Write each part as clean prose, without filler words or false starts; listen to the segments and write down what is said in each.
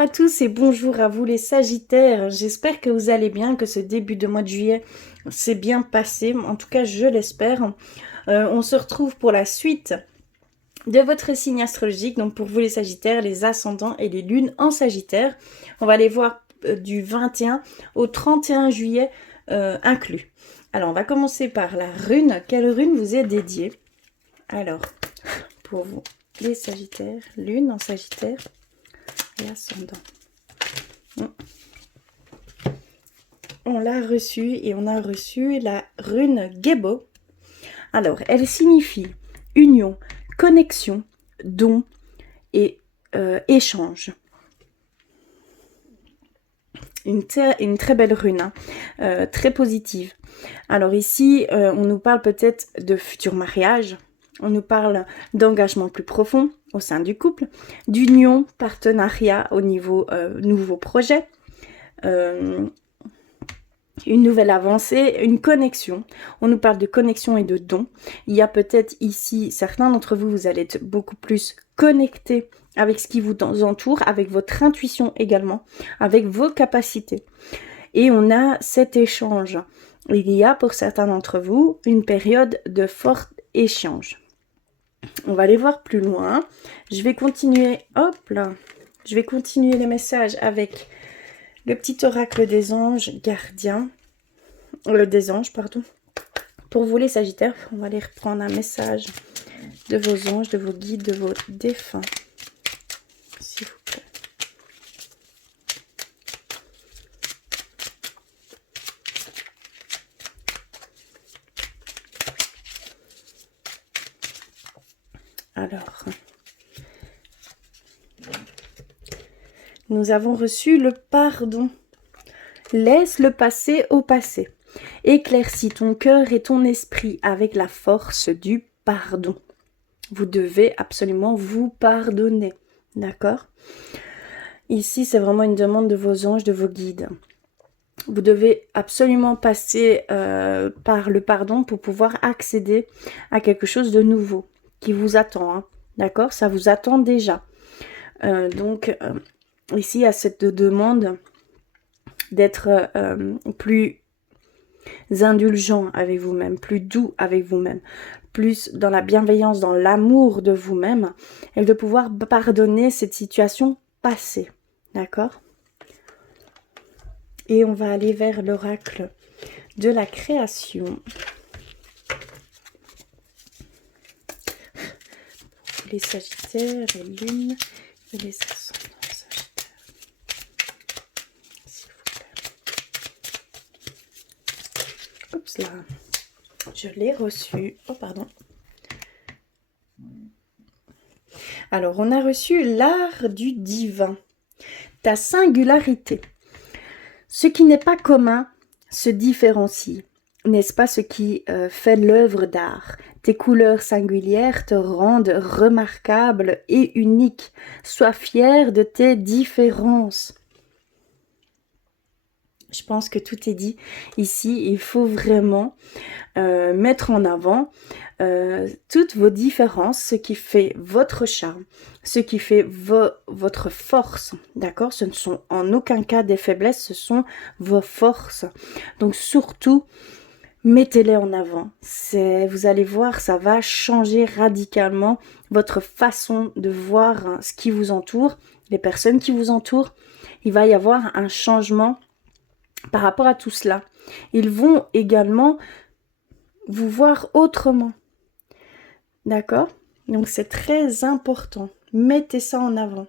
à tous et bonjour à vous les Sagittaires. J'espère que vous allez bien, que ce début de mois de juillet s'est bien passé. En tout cas, je l'espère. On se retrouve pour la suite de votre signe astrologique. Donc pour vous les Sagittaires, les ascendants et les lunes en Sagittaire. On va les voir du 21 au 31 juillet inclus. Alors on va commencer par la rune. Quelle rune vous est dédiée? Alors, pour vous les Sagittaires, lune en Sagittaire. L'ascendant. On l'a reçu et on a reçu la rune Gebo. Alors, elle signifie union, connexion, don et échange. Une très belle rune, hein, très positive. Alors ici, on nous parle peut-être de futur mariage. On nous parle d'engagement plus profond au sein du couple, d'union, partenariat au niveau nouveau projet, une nouvelle avancée, une connexion. On nous parle de connexion et de don. Il y a peut-être ici, certains d'entre vous, vous allez être beaucoup plus connectés avec ce qui vous entoure, avec votre intuition également, avec vos capacités. Et on a cet échange. Il y a pour certains d'entre vous une période de fort échange. On va aller voir plus loin. Je vais continuer, hop là, je vais continuer les messages avec le petit oracle des anges gardiens, des anges, pardon. Pour vous les Sagittaires, on va aller reprendre un message de vos anges, de vos guides, de vos défunts, s'il vous plaît. Alors, nous avons reçu le pardon. Laisse le passé au passé. Éclaircis ton cœur et ton esprit avec la force du pardon. Vous devez absolument vous pardonner. D'accord? Ici, c'est vraiment une demande de vos anges, de vos guides. Vous devez absolument passer par le pardon pour pouvoir accéder à quelque chose de nouveau qui vous attend. Hein. D'accord? Ça vous attend déjà. Donc, ici, il y a cette demande d'être plus indulgent avec vous-même, plus doux avec vous-même, plus dans la bienveillance, dans l'amour de vous-même, et de pouvoir pardonner cette situation passée. D'accord? Et on va aller vers l'oracle de la création. Les Sagittaires, les lunes et les ascendants Sagittaires. S'il vous plaît. Oups là. Je l'ai reçu. Oh pardon. Alors on a reçu l'art du divin. Ta singularité. Ce qui n'est pas commun se différencie. N'est-ce pas ce qui fait l'œuvre d'art? Tes couleurs singulières te rendent remarquable et unique. Sois fier de tes différences. Je pense que tout est dit ici. Il faut vraiment mettre en avant toutes vos différences, ce qui fait votre charme, ce qui fait votre force, d'accord? Ce ne sont en aucun cas des faiblesses, ce sont vos forces. Donc surtout, mettez-les en avant. Vous allez voir, ça va changer radicalement votre façon de voir ce qui vous entoure, les personnes qui vous entourent. Il va y avoir un changement par rapport à tout cela. Ils vont également vous voir autrement. D'accord? Donc c'est très important. Mettez ça en avant.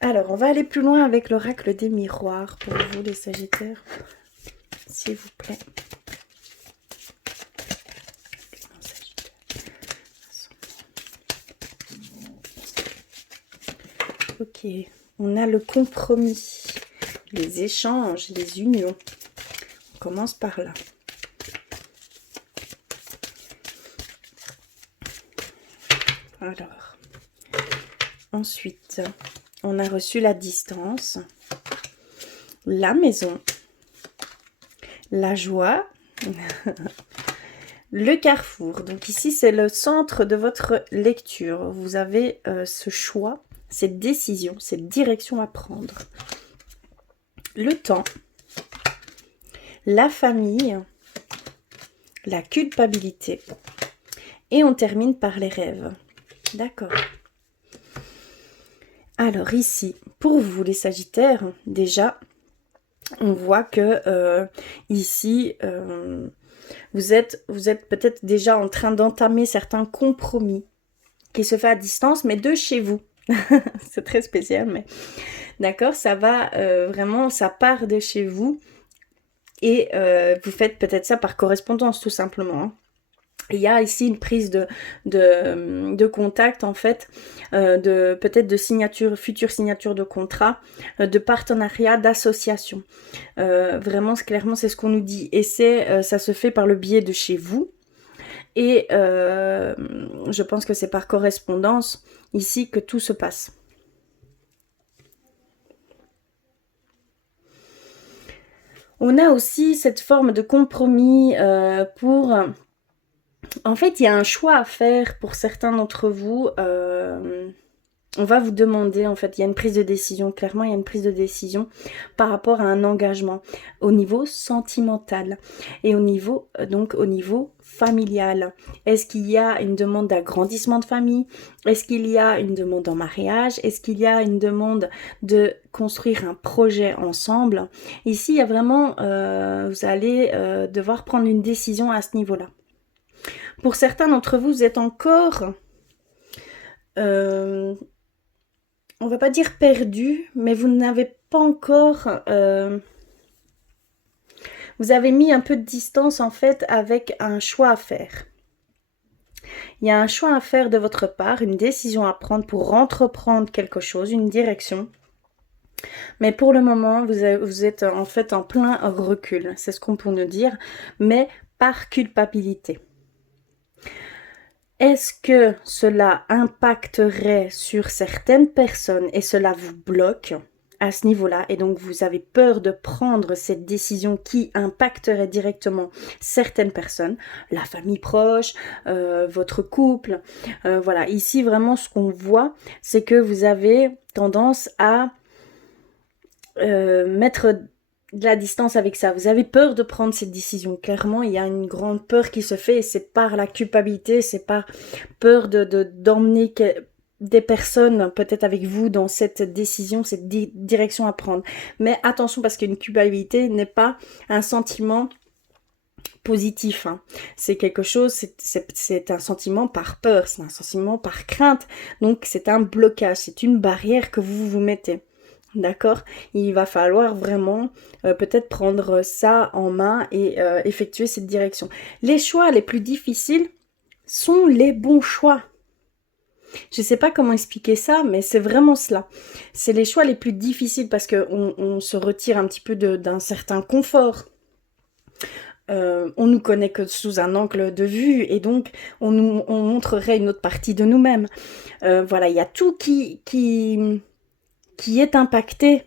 Alors, on va aller plus loin avec l'oracle des miroirs pour vous les Sagittaires. S'il vous plaît. Ok, on a le compromis, les échanges, les unions. On commence par là. Alors, ensuite, on a reçu la distance, la maison, la joie, le carrefour. Donc ici, c'est le centre de votre lecture. Vous avez ce choix cette décision, cette direction à prendre. Le temps, la famille, la culpabilité. Et on termine par les rêves. D'accord. Alors ici, pour vous les Sagittaires, déjà, on voit que ici, vous êtes peut-être déjà en train d'entamer certains compromis qui se fait à distance, mais de chez vous. C'est très spécial, mais d'accord, ça va vraiment, ça part de chez vous et vous faites peut-être ça par correspondance tout simplement. Hein. Il y a ici une prise de contact en fait, peut-être de signature, future signature de contrat, de partenariat, d'association. Vraiment, clairement, c'est ce qu'on nous dit. Et ça se fait par le biais de chez vous. Et je pense que c'est par correspondance ici que tout se passe. On a aussi cette forme de compromis pour... En fait, il y a un choix à faire pour certains d'entre vous. On va vous demander, en fait, il y a une prise de décision, clairement, il y a une prise de décision par rapport à un engagement au niveau sentimental et au niveau familial. Est-ce qu'il y a une demande d'agrandissement de famille? Est-ce qu'il y a une demande en mariage? Est-ce qu'il y a une demande de construire un projet ensemble? Ici, il y a vraiment, vous allez devoir prendre une décision à ce niveau-là. Pour certains d'entre vous, vous êtes encore, on va pas dire perdu, mais vous n'avez pas encore, vous avez mis un peu de distance en fait avec un choix à faire. Il y a un choix à faire de votre part, une décision à prendre pour entreprendre quelque chose, une direction. Mais pour le moment, vous êtes en fait en plein recul, c'est ce qu'on peut nous dire, mais par culpabilité. Est-ce que cela impacterait sur certaines personnes et cela vous bloque à ce niveau-là et donc vous avez peur de prendre cette décision qui impacterait directement certaines personnes, la famille proche, votre couple, voilà. Ici vraiment ce qu'on voit c'est que vous avez tendance à mettre de la distance avec ça. Vous avez peur de prendre cette décision. Clairement, il y a une grande peur qui se fait et c'est par la culpabilité, c'est par peur d'emmener des personnes peut-être avec vous dans cette décision, cette direction à prendre. Mais attention parce qu'une culpabilité n'est pas un sentiment positif. Hein. C'est quelque chose, c'est un sentiment par peur, c'est un sentiment par crainte. Donc c'est un blocage, c'est une barrière que vous vous mettez. D'accord? Il va falloir vraiment peut-être prendre ça en main et effectuer cette direction. Les choix les plus difficiles sont les bons choix. Je ne sais pas comment expliquer ça, mais c'est vraiment cela. C'est les choix les plus difficiles parce qu'on se retire un petit peu d'un certain confort. On nous connaît que sous un angle de vue et donc on montrerait une autre partie de nous-mêmes. Voilà, il y a tout qui est impacté.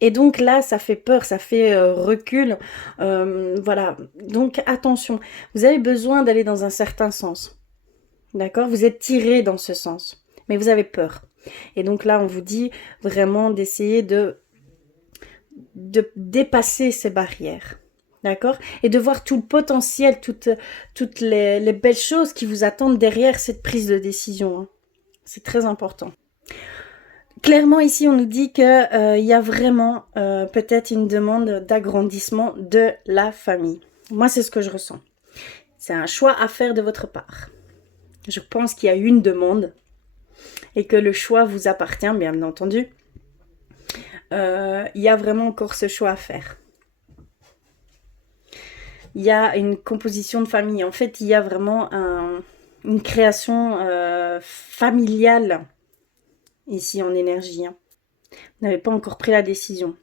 Et donc là, ça fait peur, ça fait recul. Voilà, donc attention, vous avez besoin d'aller dans un certain sens. D'accord? Vous êtes tiré dans ce sens, mais vous avez peur. Et donc là, on vous dit vraiment d'essayer de dépasser ces barrières. D'accord? Et de voir tout le potentiel, toutes les belles choses qui vous attendent derrière cette prise de décision. Hein. C'est très important. Clairement, ici, on nous dit qu'il y a vraiment peut-être une demande d'agrandissement de la famille. Moi, c'est ce que je ressens. C'est un choix à faire de votre part. Je pense qu'il y a une demande et que le choix vous appartient, bien entendu. Il y a vraiment encore ce choix à faire. Il y a une composition de famille. En fait, il y a vraiment une création familiale ici en énergie. Hein. Vous n'avez pas encore pris la décision.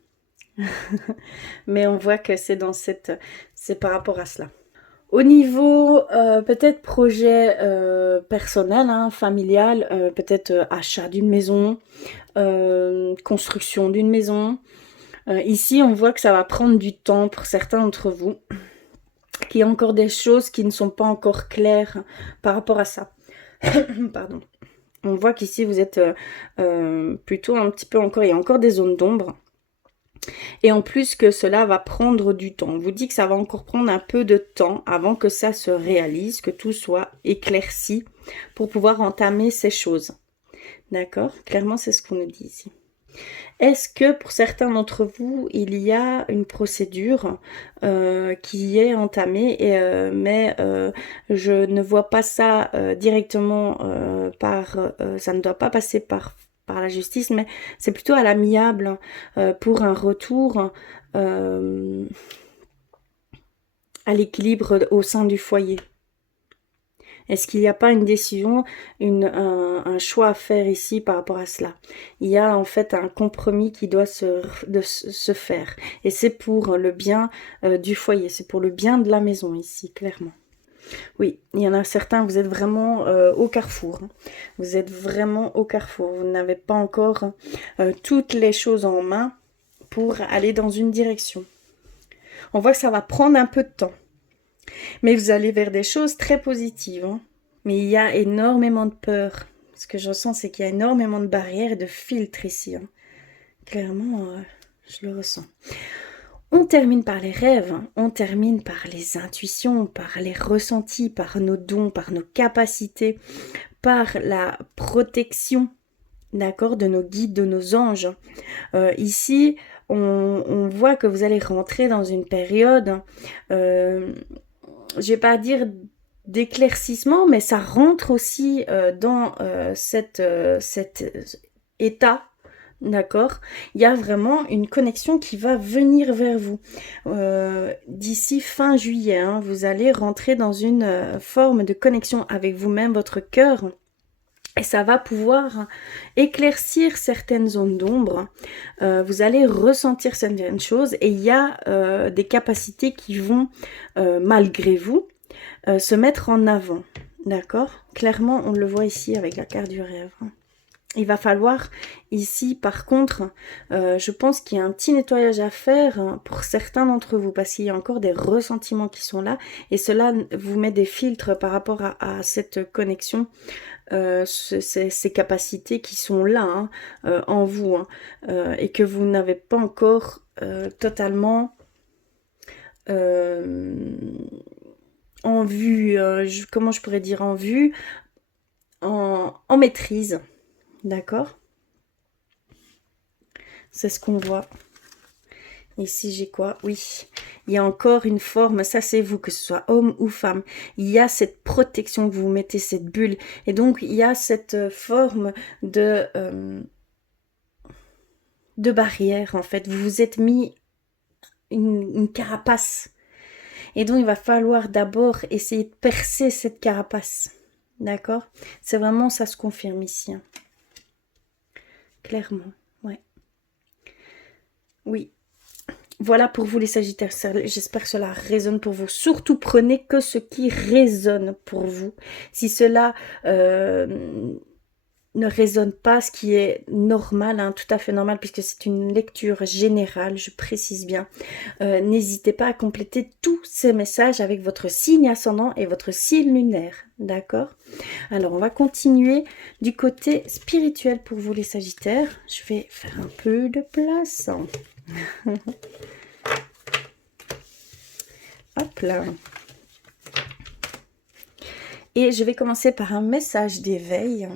Mais on voit que c'est par rapport à cela. Au niveau peut-être projet personnel, hein, familial, peut-être achat d'une maison, construction d'une maison. Ici, on voit que ça va prendre du temps pour certains d'entre vous, qu'il y a encore des choses qui ne sont pas encore claires par rapport à ça. Pardon. On voit qu'ici, vous êtes plutôt un petit peu encore, il y a encore des zones d'ombre. Et en plus que cela va prendre du temps. On vous dit que ça va encore prendre un peu de temps avant que ça se réalise, que tout soit éclairci pour pouvoir entamer ces choses. D'accord? Clairement, c'est ce qu'on nous dit ici. Est-ce que pour certains d'entre vous, il y a une procédure qui est entamée, mais je ne vois pas ça directement ça ne doit pas passer par la justice, mais c'est plutôt à l'amiable pour un retour à l'équilibre au sein du foyer. Est-ce qu'il n'y a pas une décision, un choix à faire ici par rapport à cela? Il y a en fait un compromis qui doit se faire. Et c'est pour le bien du foyer, c'est pour le bien de la maison ici, clairement. Oui, il y en a certains, vous êtes vraiment au carrefour. Hein. Vous êtes vraiment au carrefour. Vous n'avez pas encore toutes les choses en main pour aller dans une direction. On voit que ça va prendre un peu de temps. Mais vous allez vers des choses très positives. Hein. Mais il y a énormément de peur. Ce que je ressens, c'est qu'il y a énormément de barrières et de filtres ici. Hein. Clairement, je le ressens. On termine par les rêves, hein. On termine par les intuitions, par les ressentis, par nos dons, par nos capacités, par la protection, d'accord, de nos guides, de nos anges. Ici, on voit que vous allez rentrer dans une période... je vais pas dire d'éclaircissement, mais ça rentre aussi dans cet état, d'accord? Il y a vraiment une connexion qui va venir vers vous. D'ici fin juillet, hein, vous allez rentrer dans une forme de connexion avec vous-même, votre cœur. Et ça va pouvoir éclaircir certaines zones d'ombre. Vous allez ressentir certaines choses et il y a des capacités qui vont, malgré vous, se mettre en avant. D'accord? Clairement, on le voit ici avec la carte du rêve. Il va falloir ici, par contre, je pense qu'il y a un petit nettoyage à faire pour certains d'entre vous parce qu'il y a encore des ressentiments qui sont là et cela vous met des filtres par rapport à cette connexion. Ces capacités qui sont là hein, en vous hein, et que vous n'avez pas encore totalement en vue, comment je pourrais dire en vue, en maîtrise, d'accord? C'est ce qu'on voit. Ici, j'ai quoi? Oui, il y a encore une forme, ça c'est vous, que ce soit homme ou femme. Il y a cette protection que vous mettez, cette bulle. Et donc, il y a cette forme de barrière, en fait. Vous vous êtes mis une carapace. Et donc, il va falloir d'abord essayer de percer cette carapace. D'accord? C'est vraiment, ça se confirme ici. Hein. Clairement, ouais. Oui. Voilà pour vous les Sagittaires, j'espère que cela résonne pour vous. Surtout prenez que ce qui résonne pour vous. Si cela ne résonne pas, ce qui est normal, hein, tout à fait normal, puisque c'est une lecture générale, je précise bien. N'hésitez pas à compléter tous ces messages avec votre signe ascendant et votre signe lunaire, d'accord? Alors, on va continuer du côté spirituel pour vous les Sagittaires. Je vais faire un peu de place. Hop là. Et je vais commencer par un message d'éveil.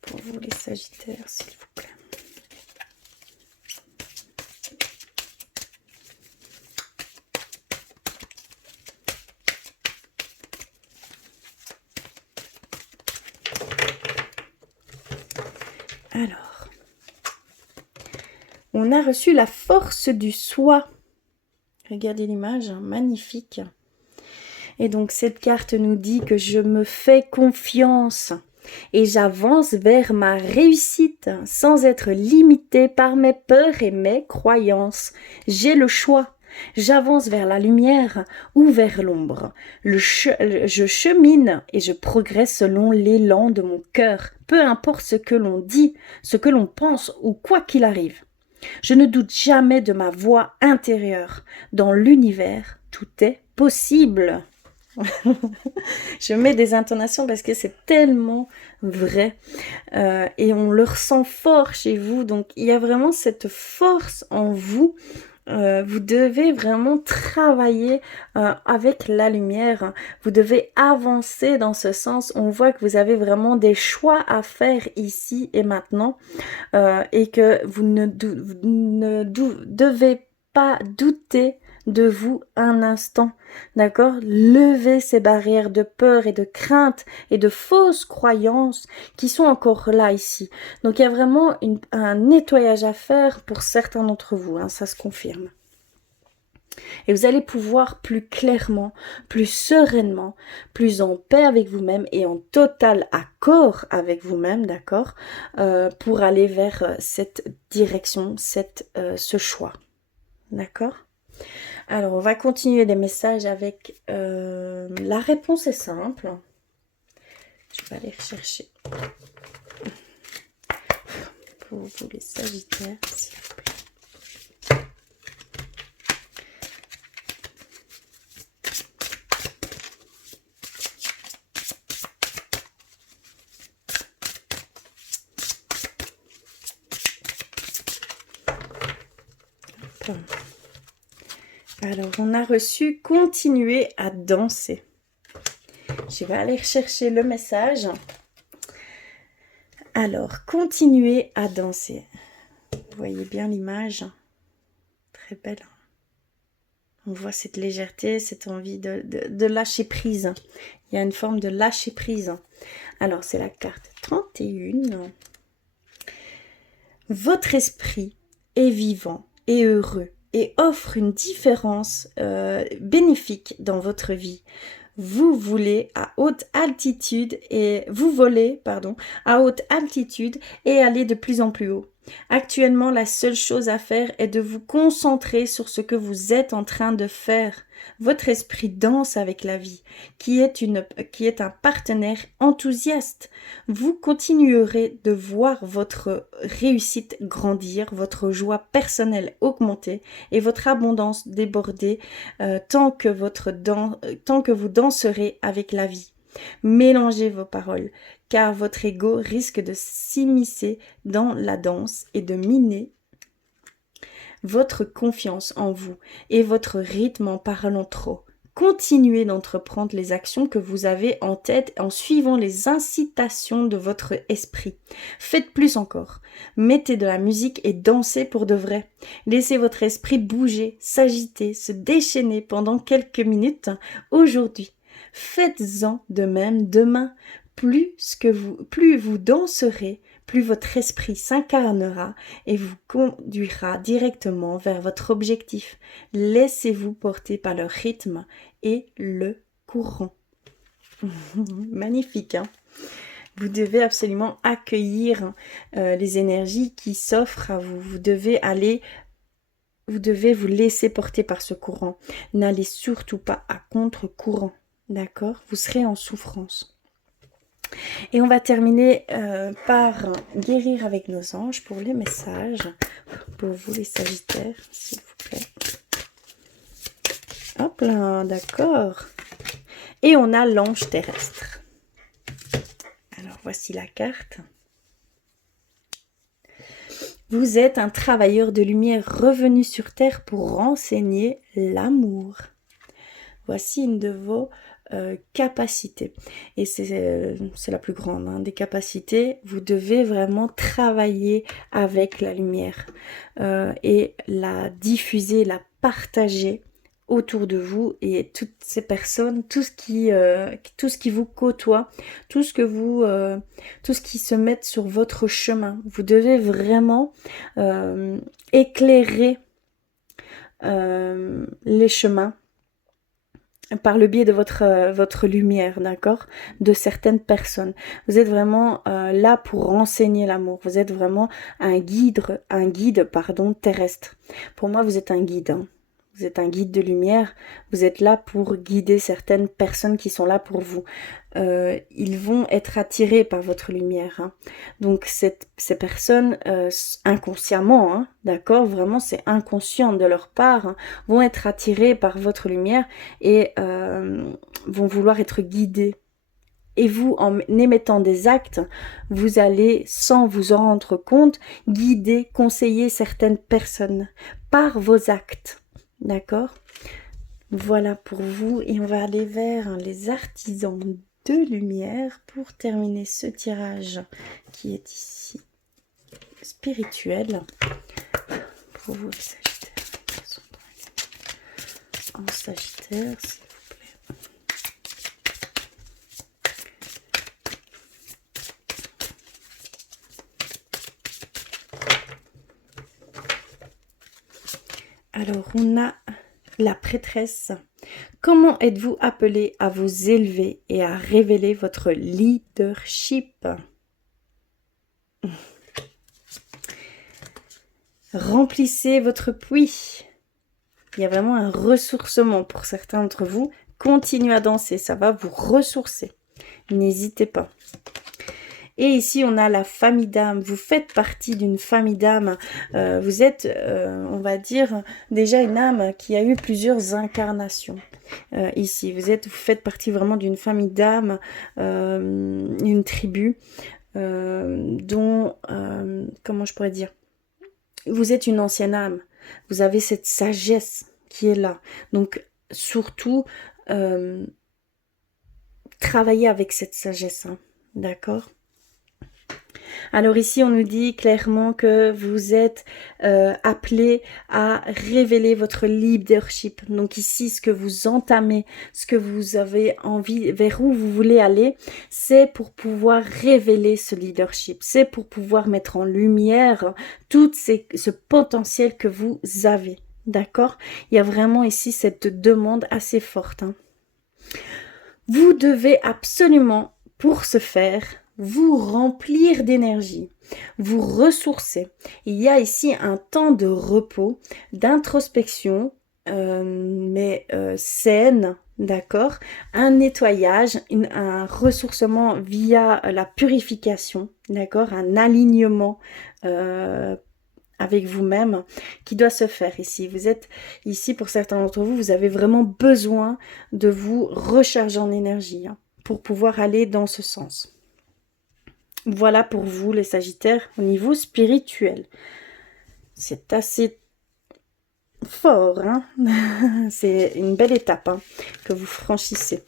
Pour vous les Sagittaires, s'il vous plaît. Alors, on a reçu la force du soi. Regardez l'image, hein, magnifique. Et donc cette carte nous dit que je me fais confiance et j'avance vers ma réussite sans être limitée par mes peurs et mes croyances. J'ai le choix. J'avance vers la lumière ou vers l'ombre. Je chemine et je progresse selon l'élan de mon cœur. Peu importe ce que l'on dit, ce que l'on pense ou quoi qu'il arrive. Je ne doute jamais de ma voix intérieure. Dans l'univers, tout est possible. Je mets des intonations parce que c'est tellement vrai et on le ressent fort chez vous. Donc il y a vraiment cette force en vous. Vous devez vraiment travailler avec la lumière. Vous devez avancer dans ce sens. On voit que vous avez vraiment des choix à faire ici et maintenant et que vous ne devez pas douter de vous un instant, d'accord? Levez ces barrières de peur et de crainte et de fausses croyances qui sont encore là ici. Donc il y a vraiment un nettoyage à faire pour certains d'entre vous, hein, ça se confirme. Et vous allez pouvoir plus clairement, plus sereinement, plus en paix avec vous-même et en total accord avec vous-même, d'accord, pour aller vers cette direction, ce choix, d'accord. Alors, on va continuer les messages avec la réponse est simple. Je vais aller rechercher pour vous les Sagittaires, s'il vous plaît. Alors, on a reçu continuer à danser. Je vais aller rechercher le message. Alors, continuer à danser. Vous voyez bien l'image. Très belle. On voit cette légèreté, cette envie de lâcher prise. Il y a une forme de lâcher prise. Alors, c'est la carte 31. Votre esprit est vivant et heureux et offre une différence bénéfique dans votre vie. Vous volez à haute altitude et à haute altitude et aller de plus en plus haut. Actuellement, la seule chose à faire est de vous concentrer sur ce que vous êtes en train de faire. Votre esprit danse avec la vie, qui est un partenaire enthousiaste. Vous continuerez de voir votre réussite grandir, votre joie personnelle augmenter et votre abondance déborder tant que vous danserez avec la vie. Mélangez vos paroles, car votre ego risque de s'immiscer dans la danse et de miner votre confiance en vous et votre rythme en parlant trop. Continuez d'entreprendre les actions que vous avez en tête en suivant les incitations de votre esprit. Faites plus encore. Mettez de la musique et dansez pour de vrai. Laissez votre esprit bouger, s'agiter, se déchaîner pendant quelques minutes aujourd'hui. Faites-en de même demain. Plus vous danserez, plus votre esprit s'incarnera et vous conduira directement vers votre objectif. Laissez-vous porter par le rythme et le courant. Magnifique, hein? Vous devez absolument accueillir les énergies qui s'offrent à vous. Vous devez vous laisser porter par ce courant. N'allez surtout pas à contre-courant, d'accord? Vous serez en souffrance. Et on va terminer par guérir avec nos anges pour les messages. Pour vous les Sagittaires, s'il vous plaît. Hop là, d'accord. Et on a l'ange terrestre. Alors voici la carte. Vous êtes un travailleur de lumière revenu sur Terre pour renseigner l'amour. Voici une de vos capacités. Et c'est la plus grande des capacités. Vous devez vraiment travailler avec la lumière et la diffuser, la partager autour de vous et toutes ces personnes, tout ce qui vous côtoie, tout ce qui se met sur votre chemin. Vous devez vraiment éclairer les chemins par le biais de votre lumière, d'accord, de certaines personnes. Vous êtes vraiment là pour renseigner l'amour. Vous êtes vraiment un guide terrestre. Pour moi, vous êtes un guide. Hein. Vous êtes un guide de lumière, vous êtes là pour guider certaines personnes qui sont là pour vous. Ils vont être attirés par votre lumière. Hein. Donc ces personnes, inconsciemment, hein, d'accord, vraiment c'est inconscient de leur part, hein, vont être attirés par votre lumière et vont vouloir être guidés. Et vous, en émettant des actes, vous allez, sans vous en rendre compte, guider, conseiller certaines personnes par vos actes. D'accord? Voilà pour vous. Et on va aller vers les artisans de lumière pour terminer ce tirage qui est ici spirituel. Pour vous, les Sagittaires. En Sagittaire, s'il vous plaît. Alors, on a la prêtresse. Comment êtes-vous appelé à vous élever et à révéler votre leadership? Remplissez votre puits. Il y a vraiment un ressourcement pour certains d'entre vous. Continuez à danser, ça va vous ressourcer. N'hésitez pas. Et ici, on a la famille d'âmes. Vous faites partie d'une famille d'âmes. Vous êtes, on va dire, déjà une âme qui a eu plusieurs incarnations. Ici, vous faites partie vraiment d'une famille d'âmes, une tribu, dont, comment je pourrais dire, vous êtes une ancienne âme. Vous avez cette sagesse qui est là. Donc, surtout, travaillez avec cette sagesse. Hein, d'accord ? Alors ici, on nous dit clairement que vous êtes appelé à révéler votre leadership. Donc ici, ce que vous entamez, ce que vous avez envie, vers où vous voulez aller, c'est pour pouvoir révéler ce leadership. C'est pour pouvoir mettre en lumière tout ce potentiel que vous avez. D'accord? Il y a vraiment ici cette demande assez forte. Hein. Vous devez absolument, pour ce faire, vous remplir d'énergie, vous ressourcer. Il y a ici un temps de repos, d'introspection, mais saine, d'accord, un nettoyage, un ressourcement via la purification, d'accord, un alignement avec vous-même qui doit se faire ici. Vous êtes ici, pour certains d'entre vous, vous avez vraiment besoin de vous recharger en énergie hein, pour pouvoir aller dans ce sens. Voilà pour vous les Sagittaires au niveau spirituel. C'est assez fort, hein. C'est une belle étape hein, que vous franchissez.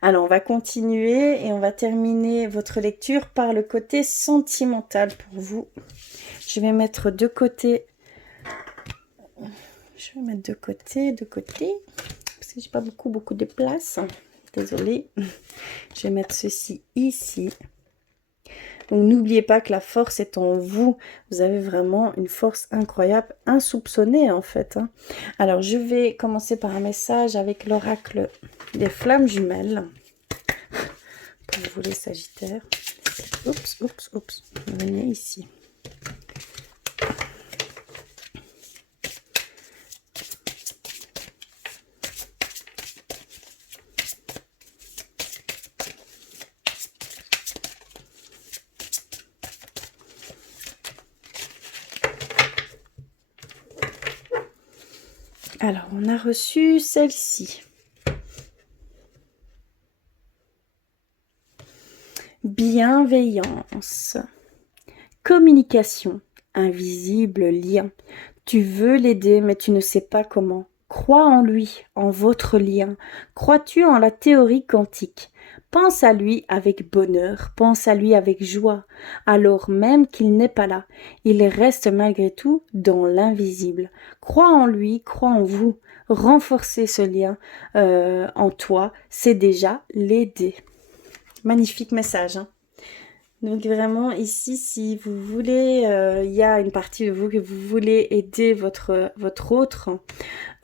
Alors on va continuer et on va terminer votre lecture par le côté sentimental pour vous. Je vais mettre de côté. Je vais mettre de côté, parce que j'ai pas beaucoup de place. Désolée. Je vais mettre ceci ici. Donc n'oubliez pas que la force est en vous. Vous avez vraiment une force incroyable, insoupçonnée en fait. Hein. Alors je vais commencer par un message avec l'oracle des flammes jumelles. Pour vous les Sagittaires. Oups. Venez ici. Alors, on a reçu celle-ci. Bienveillance. Communication. Invisible lien. Tu veux l'aider, mais tu ne sais pas comment. Crois en lui, en votre lien. Crois-tu en la théorie quantique? Pense à lui avec bonheur, pense à lui avec joie, alors même qu'il n'est pas là. Il reste malgré tout dans l'invisible. Crois en lui, crois en vous. Renforcer ce lien en toi, c'est déjà l'aider. Magnifique message. Hein. Donc vraiment ici, si vous voulez, il y a une partie de vous que vous voulez aider votre autre,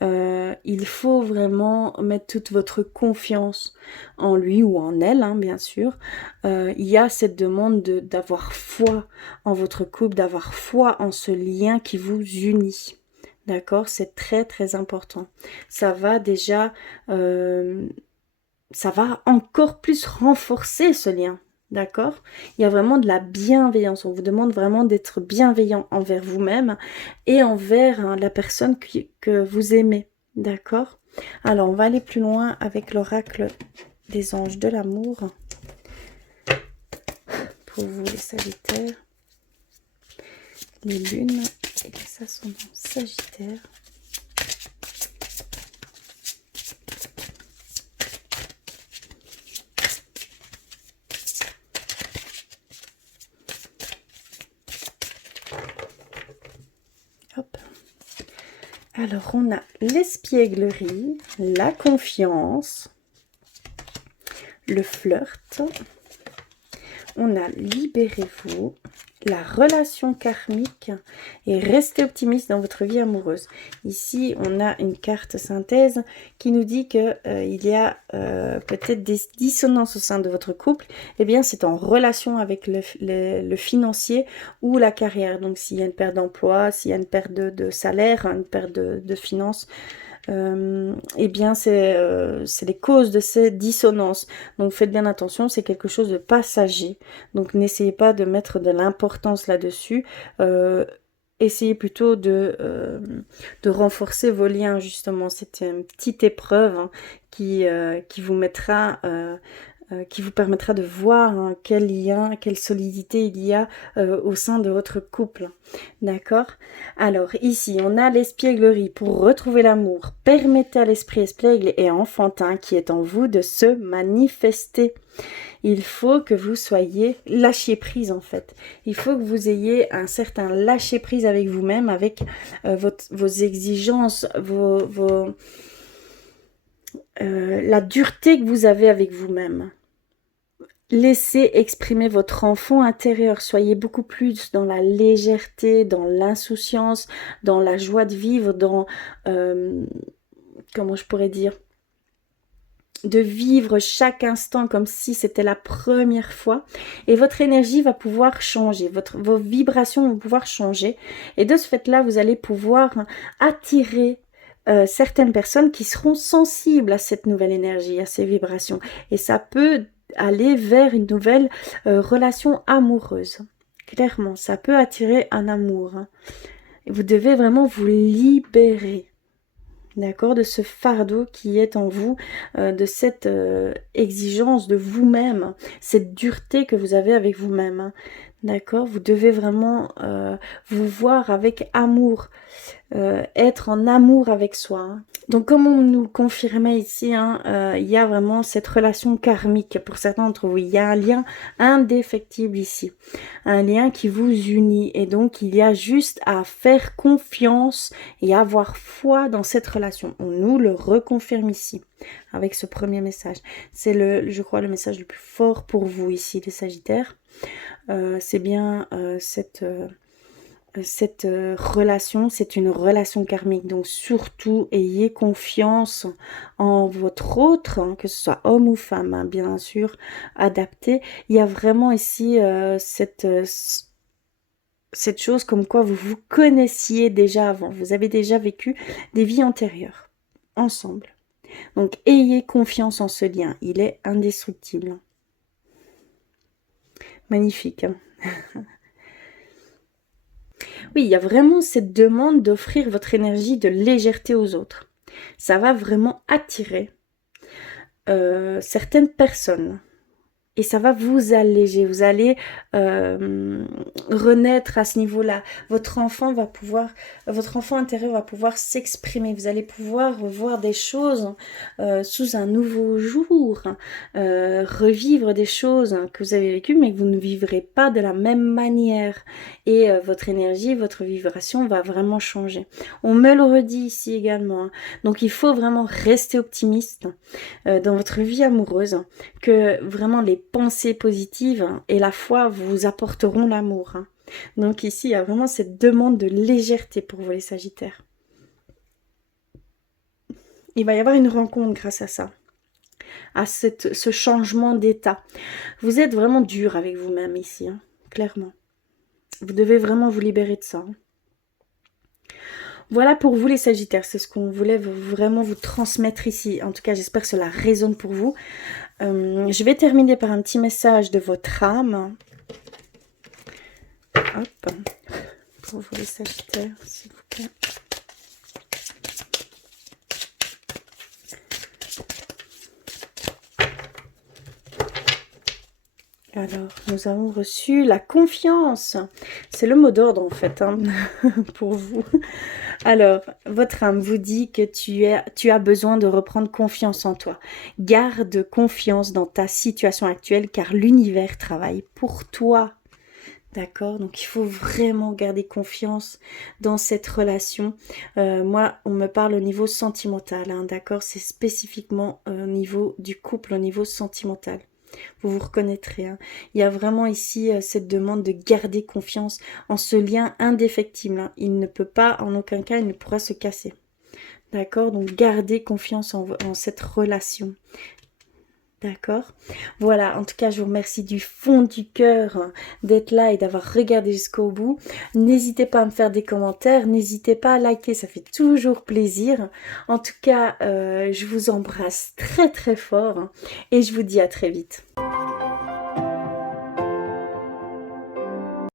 il faut vraiment mettre toute votre confiance en lui ou en elle, hein, bien sûr. Il y a cette demande d'avoir foi en votre couple, d'avoir foi en ce lien qui vous unit. D'accord? C'est très très important. Ça va déjà, ça va encore plus renforcer ce lien. D'accord? Il y a vraiment de la bienveillance. On vous demande vraiment d'être bienveillant envers vous-même et envers la personne que vous aimez. D'accord? Alors, on va aller plus loin avec l'oracle des anges de l'amour. Pour vous, les Sagittaires. Les lunes et les ascendants Sagittaires. Hop. Alors, on a l'espièglerie, la confiance, le flirt, on a libérez-vous, la relation karmique et restez optimiste dans votre vie amoureuse. Ici, on a une carte synthèse qui nous dit que il y a peut-être des dissonances au sein de votre couple. Eh bien, c'est en relation avec le financier ou la carrière. Donc, s'il y a une perte d'emploi, s'il y a une perte de salaire, une perte de finances, eh bien c'est les causes de ces dissonances. Donc faites bien attention, c'est quelque chose de passager. Donc n'essayez pas de mettre de l'importance là-dessus. Essayez plutôt de renforcer vos liens, justement. C'est une petite épreuve hein, qui vous mettra... qui vous permettra de voir hein, quel lien, quelle solidité il y a au sein de votre couple. D'accord? Alors ici, on a l'espièglerie. Pour retrouver l'amour, permettez à l'esprit espiègle et enfantin qui est en vous de se manifester. Il faut que vous soyez lâché prise en fait. Il faut que vous ayez un certain lâcher prise avec vous-même, avec vos exigences, la dureté que vous avez avec vous-même. Laissez exprimer votre enfant intérieur. Soyez beaucoup plus dans la légèreté, dans l'insouciance, dans la joie de vivre, dans... comment je pourrais dire, de vivre chaque instant comme si c'était la première fois. Et votre énergie va pouvoir changer. Vos vibrations vont pouvoir changer. Et de ce fait-là, vous allez pouvoir attirer certaines personnes qui seront sensibles à cette nouvelle énergie, à ces vibrations. Et ça peut aller vers une nouvelle relation amoureuse. Clairement, ça peut attirer un amour. Hein. Vous devez vraiment vous libérer, d'accord, de ce fardeau qui est en vous, de cette exigence de vous-même, cette dureté que vous avez avec vous-même. Hein. D'accord, vous devez vraiment vous voir avec amour, être en amour avec soi. Hein. Donc comme on nous le confirmait ici, hein, il y a vraiment cette relation karmique pour certains d'entre vous. Il y a un lien indéfectible ici, un lien qui vous unit. Et donc il y a juste à faire confiance et avoir foi dans cette relation. On nous le reconfirme ici avec ce premier message. C'est je crois, le message le plus fort pour vous ici, les Sagittaires. C'est bien cette relation, c'est une relation karmique. Donc surtout, ayez confiance en votre autre, hein, que ce soit homme ou femme, hein, bien sûr, adapté. Il y a vraiment ici cette chose comme quoi vous vous connaissiez déjà avant. Vous avez déjà vécu des vies antérieures ensemble. Donc ayez confiance en ce lien. Il est indestructible. Magnifique. Hein. Oui, il y a vraiment cette demande d'offrir votre énergie de légèreté aux autres. Ça va vraiment attirer certaines personnes. Et ça va vous alléger, vous allez renaître à ce niveau-là. Votre enfant intérieur va pouvoir s'exprimer. Vous allez pouvoir voir des choses sous un nouveau jour, revivre des choses que vous avez vécues, mais que vous ne vivrez pas de la même manière. Et votre énergie, votre vibration va vraiment changer. On me le redit ici également. Hein. Donc il faut vraiment rester optimiste dans votre vie amoureuse, que vraiment les pensées positives et la foi vous apporteront l'amour. Hein. Donc ici, il y a vraiment cette demande de légèreté pour vous les Sagittaires. Il va y avoir une rencontre grâce à ça, à ce changement d'état. Vous êtes vraiment dur avec vous-même ici, hein, clairement. Vous devez vraiment vous libérer de ça. Hein. Voilà pour vous les Sagittaires, c'est ce qu'on voulait vraiment vous transmettre ici. En tout cas, j'espère que cela résonne pour vous. Je vais terminer par un petit message de votre âme. Hop, pour vous les Sagittaires, s'il vous plaît. Alors, nous avons reçu la confiance. C'est le mot d'ordre en fait, hein, pour vous. Alors, votre âme vous dit que tu as besoin de reprendre confiance en toi. Garde confiance dans ta situation actuelle car l'univers travaille pour toi. D'accord, donc il faut vraiment garder confiance dans cette relation. Moi, on me parle au niveau sentimental, hein, d'accord? C'est spécifiquement au niveau du couple, au niveau sentimental. Vous vous reconnaîtrez, hein. Il y a vraiment ici cette demande de garder confiance en ce lien indéfectible, hein. Il ne peut pas, en aucun cas, il ne pourra se casser. D'accord? Donc gardez confiance en cette relation. D'accord. Voilà, en tout cas, je vous remercie du fond du cœur d'être là et d'avoir regardé jusqu'au bout. N'hésitez pas à me faire des commentaires, n'hésitez pas à liker, ça fait toujours plaisir. En tout cas, je vous embrasse très très fort et je vous dis à très vite.